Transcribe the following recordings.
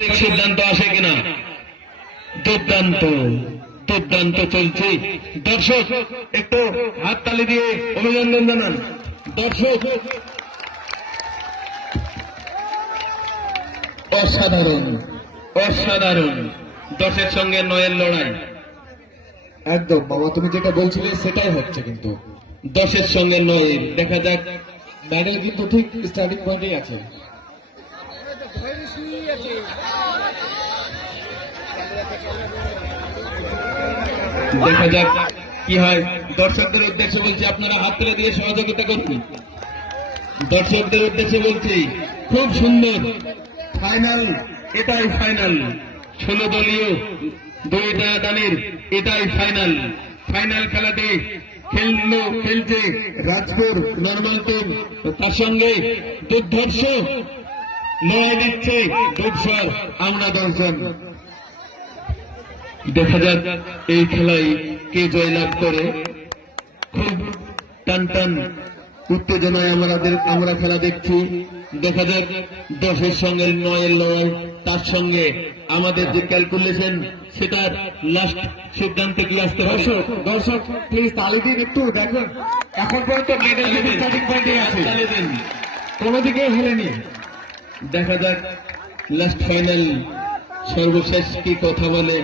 সিদ্ধান্ত আসে কিনা। দুর্দান্ত দুর্দান্ত চলছে। দর্শক একটু হাততালি দিয়ে অভিনন্দন জানান। দর্শক অসাধারণ অসাধারণ 10-এর সঙ্গে 9-এর লড়াই। একদম বাবা, তুমি যেটা বলছিলে সেটাই হচ্ছে। কিন্তু 10-এর সঙ্গে 9-এর দেখা যাক। মেডেল কিন্তু ঠিক স্টার্টিং পয়েন্টেই আছে। দেখা যাক কি হয়। দর্শকদের উদ্দেশ্যে বলছি, আপনারা হাত তুলে দিয়ে সহযোগিতা করুন। দর্শকদের উদ্দেশ্যে বলছি, খুব সুন্দর ফাইনাল। এটাই ফাইনাল 16 দলীয় 2টা দানের এটাই ফাইনাল। ফাইনাল খেলাটি খেলছে রাজপুর নর্মাল টিম, তার সঙ্গে দুর্ধর্ষ লড়াই দিচ্ছে দুধসর আমরা 10 জন। দেখা যাক এই খেলায় কে জয়লাভ করে। খুব টান টান উত্তেজনায় আমরা খেলা দেখছি। দেখা যাক 10-এর সঙ্গে 9-এর লড়াই, তার সঙ্গে আমাদের যে ক্যালকুলেশন সেটার লাস্ট সিদ্ধান্তে কি আসতে হবে। দর্শক প্লিজ তালি দিন একটু। দেখুন এখন পর্যন্ত মেডেল স্টার্টিং পয়েন্টে আছে, কোনো দিকে হেলেনি। দেখা যাক লাস্ট ফাইনাল সর্বশেষ কি কথা বলে।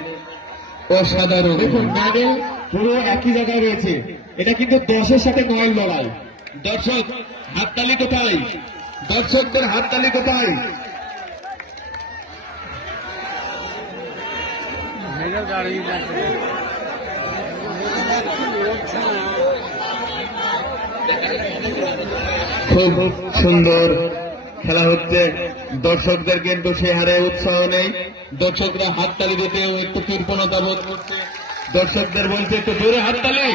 অসাধারণ। দেখুন মেডেল পুরো একই জায়গায় রয়েছে। এটা কিন্তু 10-এর সাথে 9-এর লড়াই। দর্শক হাততালি কোথায়? দর্শকদের হাততালি কোথায়? খুব সুন্দর খেলা হচ্ছে। দর্শকদের কিন্তু সে হারে উৎসাহ নেই। দর্শকরা হাততালি দিতেও একটু কৃপণতা বোধ করছে। দর্শকদের বলছে একটু জোরে হাততালি।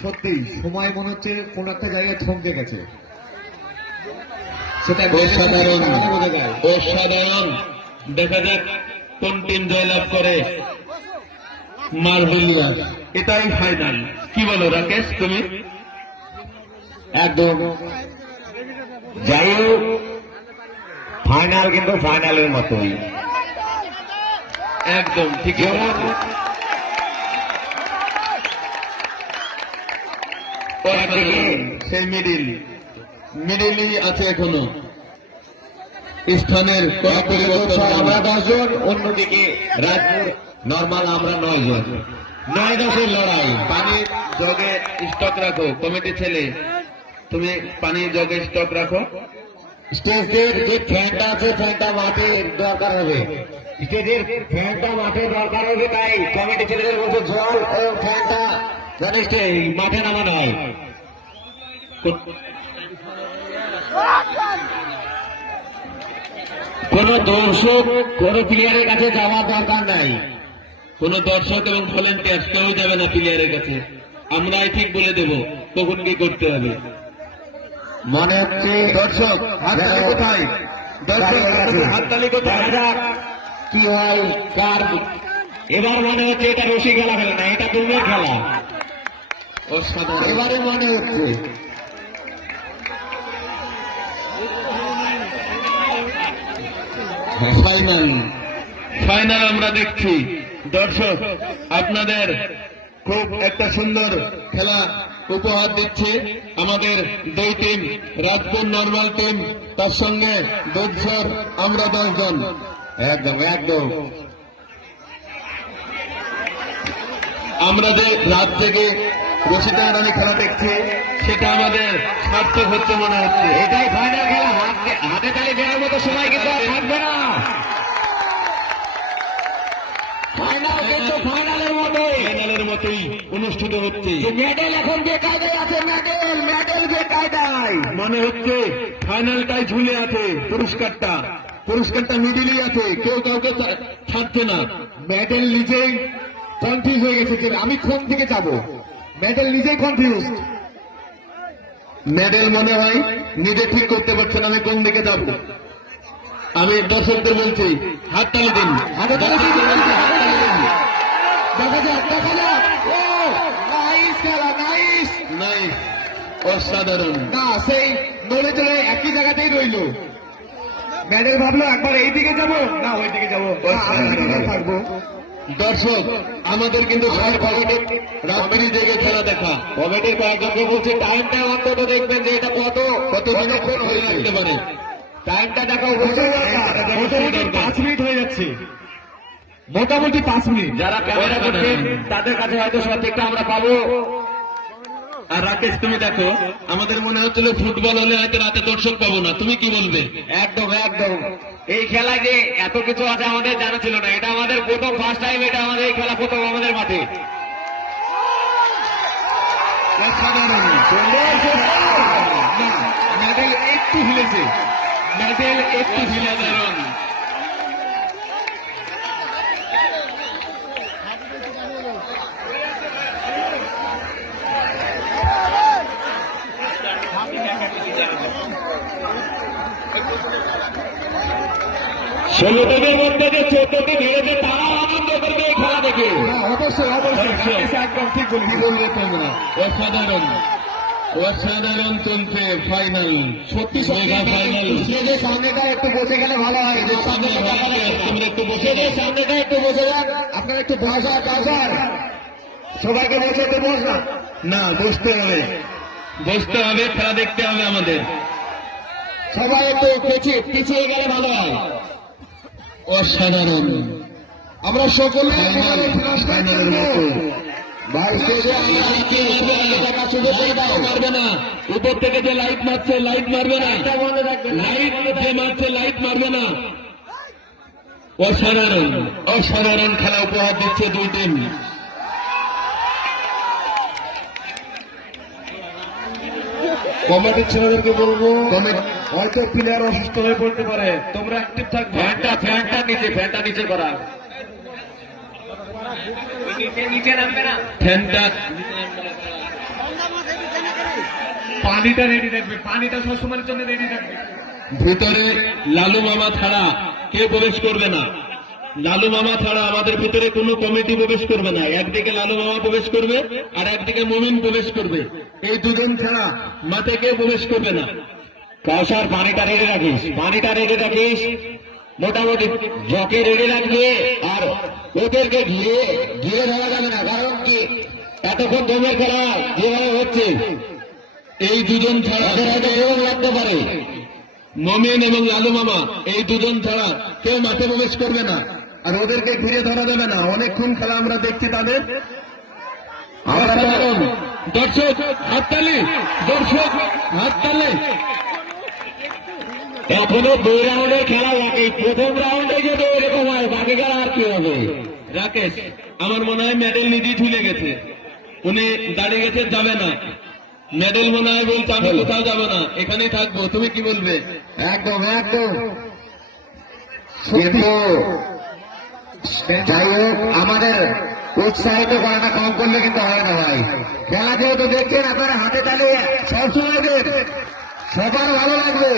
সত্যি সময় মনে হচ্ছে কোন একটা জায়গায় থমকে গেছে। সেটা অসাধারণ বোঝা যায়। অসাধারণ। দেখা যাক কোন টিম জয়লাভ করে। মার্বেলিয়া এটাই ফাইনাল। কি বলো রাকেশ তুমি? একদম যাই হোক, ফাইনাল কিন্তু ফাইনালের মতোই। একদম ঠিক। সেই মিডিলই আছে এখনো। স্থানের কোনো পরিবর্তন। আমরা 10 জন, অন্যদিকে রাজপুর নর্মাল আমরা 9 জন। 9-10-এর লড়াই। পানির জগে স্টক রাখো কমিটি ছেলে, তুমি পানির জগে স্টক রাখো। স্টেজের যে ফ্যানটা আছে ফ্যানটা মাঠে দরকার হবে। স্টেজের ফ্যানটা মাঠে দরকার হবে, তাই কমিটি ছেলেদের বলছে জল ও ফ্যানটা জানিস মাঠে নামানো হয়। কোন দর্শক কোন প্লেয়ারের কাছে যাওয়ার দরকার নাই। কোন দর্শক এবং ভলেন্টিয়ার কেউ যাবে না প্লেয়ারের কাছে। আমরাই ঠিক বলে দেব কখন কি করতে হবে। মনে হচ্ছে দর্শক হাততালি কোথায়? দর্শক হাততালি কোথায়? কি হয় কার এবার মনে হচ্ছে এটা রশি খেলা খেলে না, এটা দৌড়ের খেলা। অসাধারণ। এবারে মনে হচ্ছে ফাইনাল আমরা দেখছি। দর্শক আপনাদের খুব একটা সুন্দর খেলা উপহার দিচ্ছে আমাদের 2 টিম, রাজপুর নর্মাল টিম, তার সঙ্গে দুধসর আমরা 10 জন। একদম একদম আমরা যে রাত থেকে রশি টানাটানি খেলা দেখছি সেটা আমাদের সার্থক হচ্ছে মনে হচ্ছে। এটাই ফাইনাল খেলা। হাতে তালি দেওয়ার মতো সময় কিন্তু আর থাকবে না। ফাইনাল কিন্তু ফাইনালের মতোই অনুষ্ঠিত হচ্ছে। মেডেল এখন বেকায়দায় আছে। মেডেল বেকায়দায়। মনে হচ্ছে ফাইনালটাই ঝুলে আছে। পুরস্কারটা মিডিলই আছে, কেউ কাউকে ছাড়ছে না। মেডেল নিজেই কনফিউজ হয়ে গেছে যে আমি কোন দিকে যাব। মেডেল নিজেই কনফিউজ। মেডেল মনে হয় নিজে ঠিক করতে পারছে না আমি কোন দিকে যাব। আমি দর্শকদের বলছি হাততালি দিন। দেখা যাক দেখা যাক। ও নাইস খেলা, নাইস। নাইস, অসাধারণ। না সেই নড়ে চলে একই জায়গাতেই রইল। মেডেল ভাবলো একবার এই দিকে যাবো না ওই দিকে যাবো থাকবো। দর্শক আমাদের কিন্তু রাত্রি জেগে খেলা দেখা কমিটির কয়েকজনকে বলছে টাইমটা অন্তত দেখবেন যে এটা কত কত দিনক্ষণ হয়ে থাকতে পারে। টাইমটা দেখা মোটামুটি 5 মিনিট হয়ে যাচ্ছে, মোটামুটি 5 মিনিট। যারা ক্যামেরা করছেন তাদের কাছে হয়তো সঠিকটা আমরা পাবো। আর রাকেশ তুমি দেখো, আমাদের মনে হচ্ছিল ফুটবল হলে হয়তো রাতে দর্শক পাবো না, তুমি কি বলবে? একদম একদম, এই খেলায় যে এত কিছু আছে আমাদের জানা ছিল না। এটা আমাদের প্রথম ফার্স্ট টাইম, এটা আমাদের এই খেলা প্রথম আমাদের মাঠে। অসাধারণ। না, মেডেল একটু হিলেছে, মেডেল একটু হিলেছে। ষোলোদের মধ্যে যে 14টি ভিড়েছে তারা আনন্দ করবে এই খেলা দেখে। অবশ্যই অবশ্যই, একদম ঠিক কি বলবে তোমরা? অসাধারণ অসাধারণ চলছে ফাইনাল, সত্যি মেগা ফাইনাল। স্টেজের সামনেটা একটু বসে গেলে ভালো হয়। তোমরা একটু বসে স্টেজের সামনেটা একটু বসে যান, আপনারা একটু বসার কাউসার সবাইকে বসে তো বস না। না, বসতে হবে, বসতে হবে, খেলা দেখতে হবে আমাদের। সবাই একটু পিছিয়ে গেলে ভালো হয়। অসাধারণ। আমরা সকলে মারবে না, উপর থেকে যে লাইট মারছে লাইট মারবে না, লাইট যে মারছে লাইট মারবে না। অসাধারণ অসাধারণ খেলা উপহার দিচ্ছে দুই টিম। কমিটির ছেলেদেরকে বলবো, হয়তো প্লেয়ার অসুস্থ হয়ে পড়তে পারে, তোমরা অ্যাক্টিভ থাকবে। ফ্যানটা নিচে করা, নিচে নামবে না। ফ্যানটা পানিটা রেডি রাখবে, পানিটা সবসময়ের জন্য রেডি রাখবে। ভিতরে লালু মামা ছাড়া কে প্রবেশ করবে না। লালু মামা ছাড়া আমাদের ভিতরে কোনো কমিটি প্রবেশ করবে না। একদিকে লালু মামা প্রবেশ করবে আর একদিকে মমিন প্রবেশ করবে। এই দুজন ছাড়া মাঠে কেউ প্রবেশ করবে না। কাউসার পানিটা রেডি রাখিস, পানিটা রেডি রাখিস, মোটামুটি জকে রেডি রাখবে। আর ওদেরকে ঘিরে ঘিরে ধরা যাবে না, কারণ কি এতক্ষণ দমের খেলা যেভাবে হচ্ছে এই দুজন ছাড়া তাদের হয়তো এরকম লাগতে পারে। মমিন এবং লালু মামা এই দুজন ছাড়া কেউ মাঠে প্রবেশ করবে না। আর ওদেরকে ঘিরে ধরা যাবে না। অনেকক্ষণ খেলা আমরা দেখছি তাদের। অসাধারণ। দর্শক হাততালি, দর্শক হাততালি। এখনো 2 রাউন্ডের খেলা বাকি, প্রথম রাউন্ডে যদি এরকম হয় বাকি খেলা আর কি হবে? রাকেশ, আমার মনে হয় মেডেল নিজেই ঝুলে গেছে, উনি দাঁড়িয়ে গেছে, যাবে না। মেডেল মনে হয় বলছে আমি কোথাও যাবো না, এখানেই থাকবো। তুমি কি বলবে? একদম একদম। কিন্তু যাই হোক, আমাদের উৎসাহিত করাটা কম করলে কিন্তু হয় না ভাই। খেলা যেহেতু দেখছেন আপনারা, হাতে তালি সবসময় দেন, সবার ভালো লাগবে।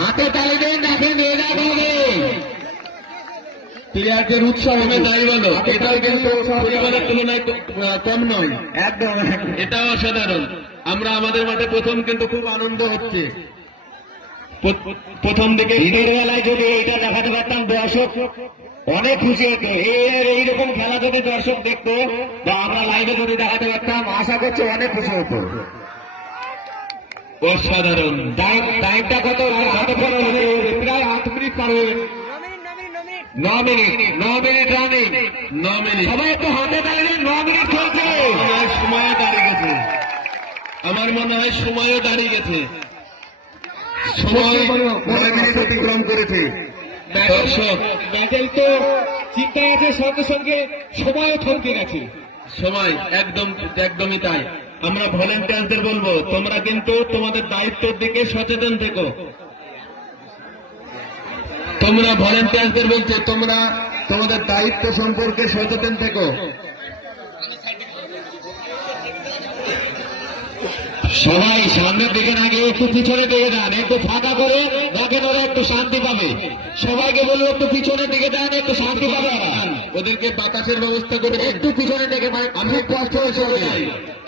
হাতে তালি দেন, দেখেন রেজাল্ট হবে। প্লেয়ারদের উৎসাহ হবে, তাই বলো। এটাও কিন্তু পরিবারের তুলনায় কম নয়। একদম এটাও অসাধারণ। আমরা আমাদের মাঠে প্রথম কিন্তু খুব আনন্দ হচ্ছে। প্রথম দিকে দিনের বেলায় যদি এইটা দেখাতে পারতাম দর্শক অনেক খুশি হতো। এইরকম খেলা যদি দর্শক দেখতো বা আমরা লাইভে যদি দেখাতে পারতাম, আশা করছি অনেক খুশি হতো। অসাধারণ। টাইমটা কত? প্রায় 8 মিনিট পার হয়ে গেছে। 9 মিনিট রানিং। 9 মিনিট। সবাই একটু হাতে দাঁড়িয়ে 9 মিনিট চলছে। সময় দাঁড়িয়ে গেছে, আমার মনে হয় সময়ও দাঁড়িয়ে গেছে। সময় 9 মিনিট অতিক্রম করেছে। দর্শক মেডেল তো চিন্তায় আছে, সঙ্গে সঙ্গে সময়ও থমকে গেছে। সময় একদমই তাই। আমরা ভলেন্টিয়ারদের বলবো, তোমরা কিন্তু তোমাদের দায়িত্বের দিকে সচেতন থেকো। তোমরা ভলেন্টিয়ারদের বলছে, তোমরা তোমাদের দায়িত্ব সম্পর্কে সচেতন থেকো। সবাই সামনের দিকে না গিয়ে একটু পিছনে দিকে যান, একটু ফাঁকা করে দেখেন ওরা একটু শান্তি পাবে। সবাইকে বলবো একটু পিছনের দিকে যান, একটু শান্তি পাবে ওরা। ওদেরকে বাতাসের ব্যবস্থা করে দিন। একটু পিছনে দিকে ভাই, অনেক কষ্ট হয়েছে ওদের।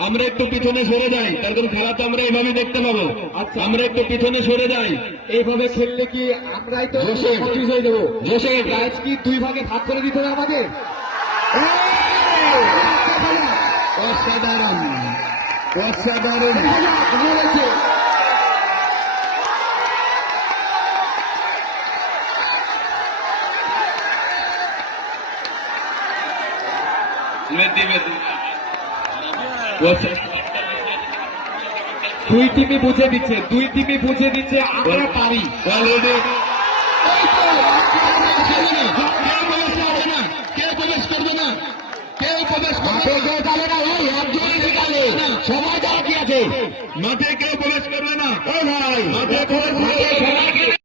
আমরা একটু পিছনে সরে যাই, তার কারণ খেলা তো আমরা এইভাবে দেখতে পাবো। আমরা একটু পিছনে সরে যাই। এইভাবে খেললে কি আমরাই তো জোসেফ। কনফিউজ হয়ে যাবো? জোসেফ, ম্যাচ কি দুই ভাগে ভাগ করে দিতে হবে আমাদের? অসাধারণ, অসাধারণ। দুই টিমই বুঝে দিচ্ছে, দুই টিমই বুঝে দিচ্ছে আমরা পারি। অলরেডি মাঠে কেউ যাবে না ভাই, একজনই নিকালে। সবাই যারা কি আছে মাঠে কেউ প্রবেশ করবে না। ও ভাই, মাঠে কেউ